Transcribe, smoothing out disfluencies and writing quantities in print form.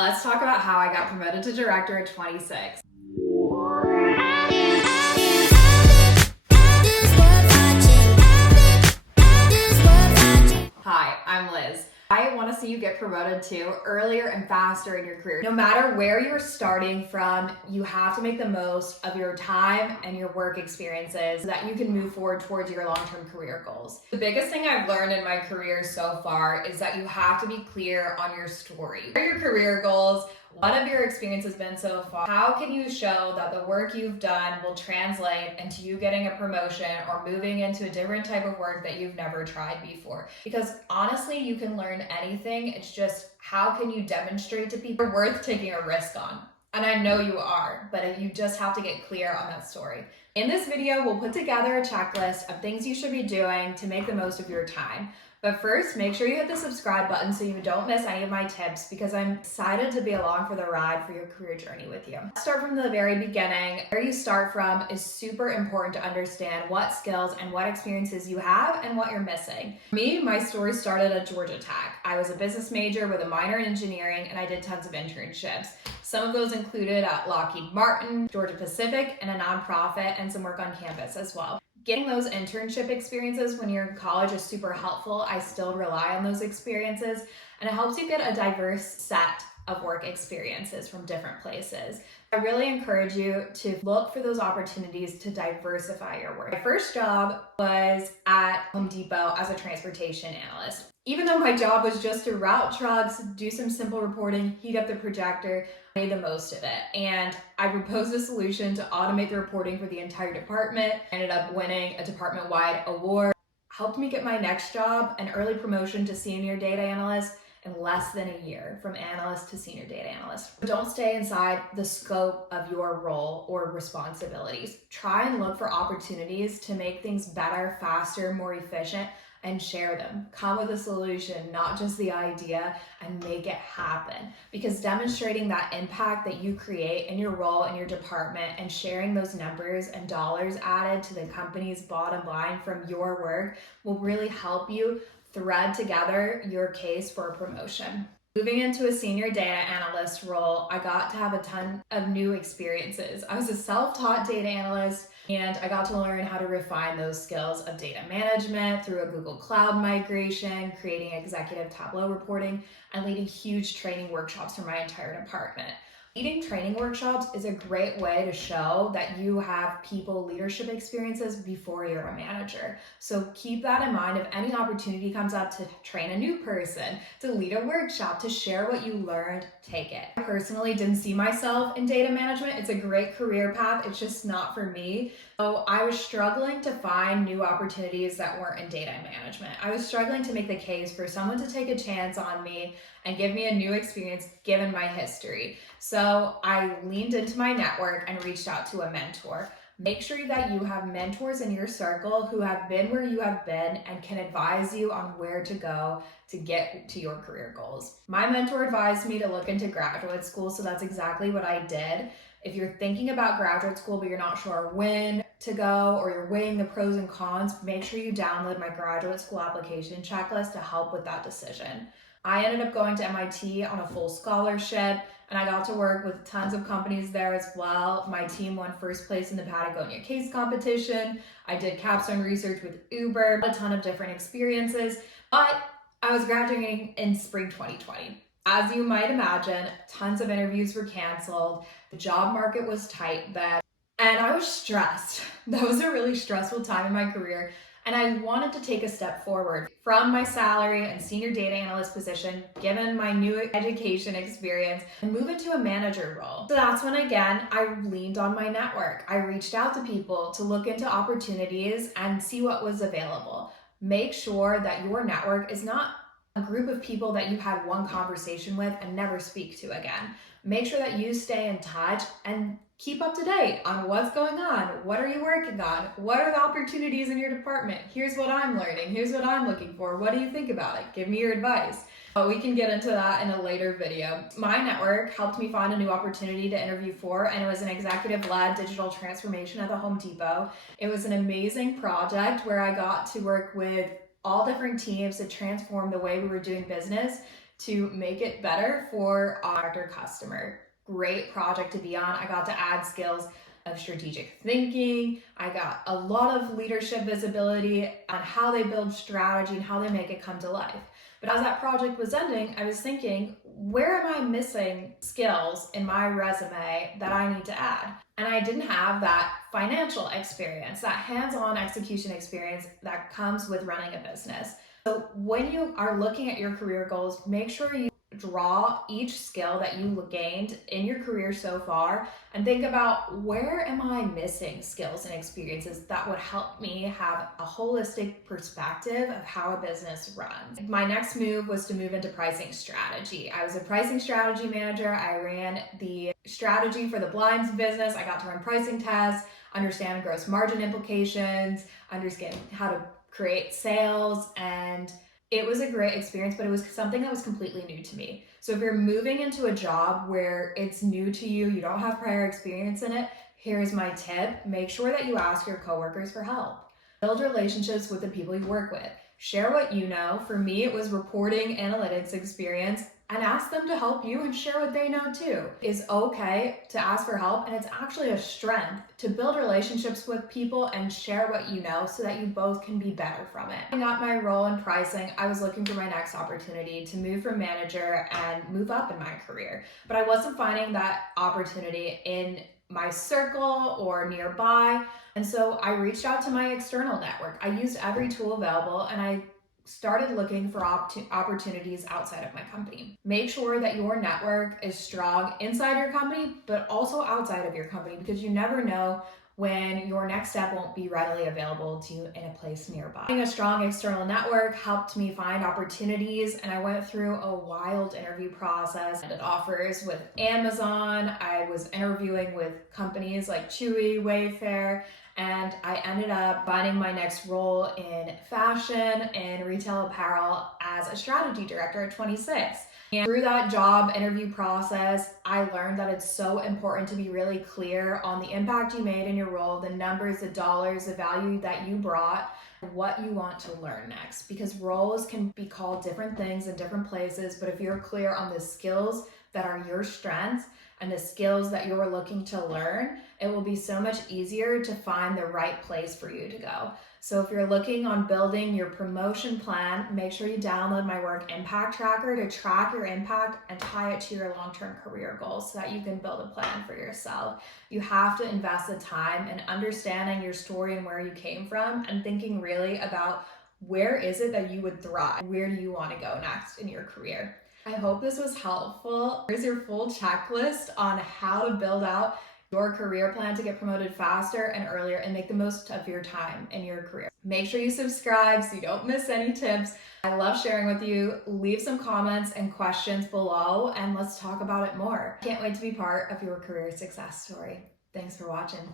Let's talk about how I got promoted to director at 26. Hi, I'm Liz. I want to see you get promoted to earlier and faster in your career. No matter where you're starting from, you have to make the most of your time and your work experiences so that you can move forward towards your long-term career goals. The biggest thing I've learned in my career so far is that you have to be clear on your story. What are your career goals? What have your experiences been so far? How can you show that the work you've done will translate into you getting a promotion or moving into a different type of work that you've never tried before? Because honestly, you can learn anything. It's just how can you demonstrate to people you're worth taking a risk on? And I know you are, but you just have to get clear on that story. In this video, we'll put together a checklist of things you should be doing to make the most of your time. But first, make sure you hit the subscribe button so you don't miss any of my tips, because I'm excited to be along for the ride for your career journey with you. Let's start from the very beginning. Where you start from is super important to understand what skills and what experiences you have and what you're missing. For me, my story started at Georgia Tech. I was a business major with a minor in engineering, and I did tons of internships. Some of those included at Lockheed Martin, Georgia Pacific, and a nonprofit, and some work on campus as well. Getting those internship experiences when you're in college is super helpful. I still rely on those experiences, and it helps you get a diverse set of work experiences from different places. I really encourage you to look for those opportunities to diversify your work. My first job was at Home Depot as a transportation analyst. Even though my job was just to route trucks, do some simple reporting, heat up the projector, I made the most of it. And I proposed a solution to automate the reporting for the entire department. I ended up winning a department-wide award. Helped me get my next job, an early promotion to senior data analyst, in less than a year, from analyst to senior data analyst. Don't stay inside the scope of your role or responsibilities. Try and look for opportunities to make things better, faster, more efficient, and share them. Come with a solution, not just the idea, and make it happen. Because demonstrating that impact that you create in your role in your department and sharing those numbers and dollars added to the company's bottom line from your work will really help you thread together your case for a promotion. Moving into a senior data analyst role, I got to have a ton of new experiences. I was a self-taught data analyst, and I got to learn how to refine those skills of data management through a Google Cloud migration, creating executive Tableau reporting, and leading huge training workshops for my entire department. Leading training workshops is a great way to show that you have people leadership experiences before you're a manager. So keep that in mind. If any opportunity comes up to train a new person, to lead a workshop, to share what you learned, take it. I personally didn't see myself in data management. It's a great career path. It's just not for me. So I was struggling to find new opportunities that weren't in data management. I was struggling to make the case for someone to take a chance on me and give me a new experience given my history. So I leaned into my network and reached out to a mentor. Make sure that you have mentors in your circle who have been where you have been and can advise you on where to go to get to your career goals. My mentor advised me to look into graduate school, so that's exactly what I did. If you're thinking about graduate school but you're not sure when to go, or you're weighing the pros and cons, make sure you download my graduate school application checklist to help with that decision. I ended up going to MIT on a full scholarship, and I got to work with tons of companies there as well. My team won first place in the Patagonia case competition. I did capstone research with Uber, a ton of different experiences, but I was graduating in spring 2020. As you might imagine, tons of interviews were canceled. The job market was tight then, and I was stressed. That was a really stressful time in my career. And I wanted to take a step forward from my salary and senior data analyst position, given my new education experience, and move into a manager role. So that's when, again, I leaned on my network. I reached out to people to look into opportunities and see what was available. Make sure that your network is not a group of people that you've had one conversation with and never speak to again. Make sure that you stay in touch and keep up to date on what's going on. What are you working on? What are the opportunities in your department? Here's what I'm learning. Here's what I'm looking for. What do you think about it? Give me your advice. But we can get into that in a later video. My network helped me find a new opportunity to interview for, and it was an executive-led digital transformation at the Home Depot. It was an amazing project where I got to work with all different teams to transform the way we were doing business to make it better for our customer. Great project to be on. I got to add skills of strategic thinking. I got a lot of leadership visibility on how they build strategy and how they make it come to life. But as that project was ending, I was thinking, where am I missing skills in my resume that I need to add? And I didn't have that financial experience, that hands-on execution experience that comes with running a business. So when you are looking at your career goals, make sure you draw each skill that you gained in your career so far and think about, where am I missing skills and experiences that would help me have a holistic perspective of how a business runs. My next move was to move into pricing strategy. I was a pricing strategy manager. I ran the strategy for the blinds business. I got to run pricing tests, understand gross margin implications, understand how to create sales, and it was a great experience, but it was something that was completely new to me. So if you're moving into a job where it's new to you, you don't have prior experience in it, here's my tip. Make sure that you ask your coworkers for help. Build relationships with the people you work with. Share what you know. For me, it was reporting analytics experience, and ask them to help you and share what they know too. It's okay to ask for help, and it's actually a strength to build relationships with people and share what you know so that you both can be better from it. I got my role in pricing. I was looking for my next opportunity to move from manager and move up in my career, but I wasn't finding that opportunity in my circle or nearby. And so I reached out to my external network. I used every tool available, and I started looking for opportunities outside of my company. Make sure that your network is strong inside your company, but also outside of your company, because you never know when your next step won't be readily available to you in a place nearby. Having a strong external network helped me find opportunities, and I went through a wild interview process and offers with Amazon. I was interviewing with companies like Chewy, Wayfair, and I ended up finding my next role in fashion and retail apparel as a strategy director at 26. And through that job interview process, I learned that it's so important to be really clear on the impact you made in your role, the numbers, the dollars, the value that you brought, and what you want to learn next. Because roles can be called different things in different places, but if you're clear on the skills that are your strengths and the skills that you're looking to learn, it will be so much easier to find the right place for you to go. So if you're looking on building your promotion plan, make sure you download my work impact tracker to track your impact and tie it to your long-term career goals so that you can build a plan for yourself. You have to invest the time in understanding your story and where you came from, and thinking really about, where is it that you would thrive? Where do you want to go next in your career? I hope this was helpful. Here's your full checklist on how to build out your career plan to get promoted faster and earlier and make the most of your time in your career. Make sure you subscribe so you don't miss any tips. I love sharing with you. Leave some comments and questions below, and let's talk about it more. Can't wait to be part of your career success story. Thanks for watching.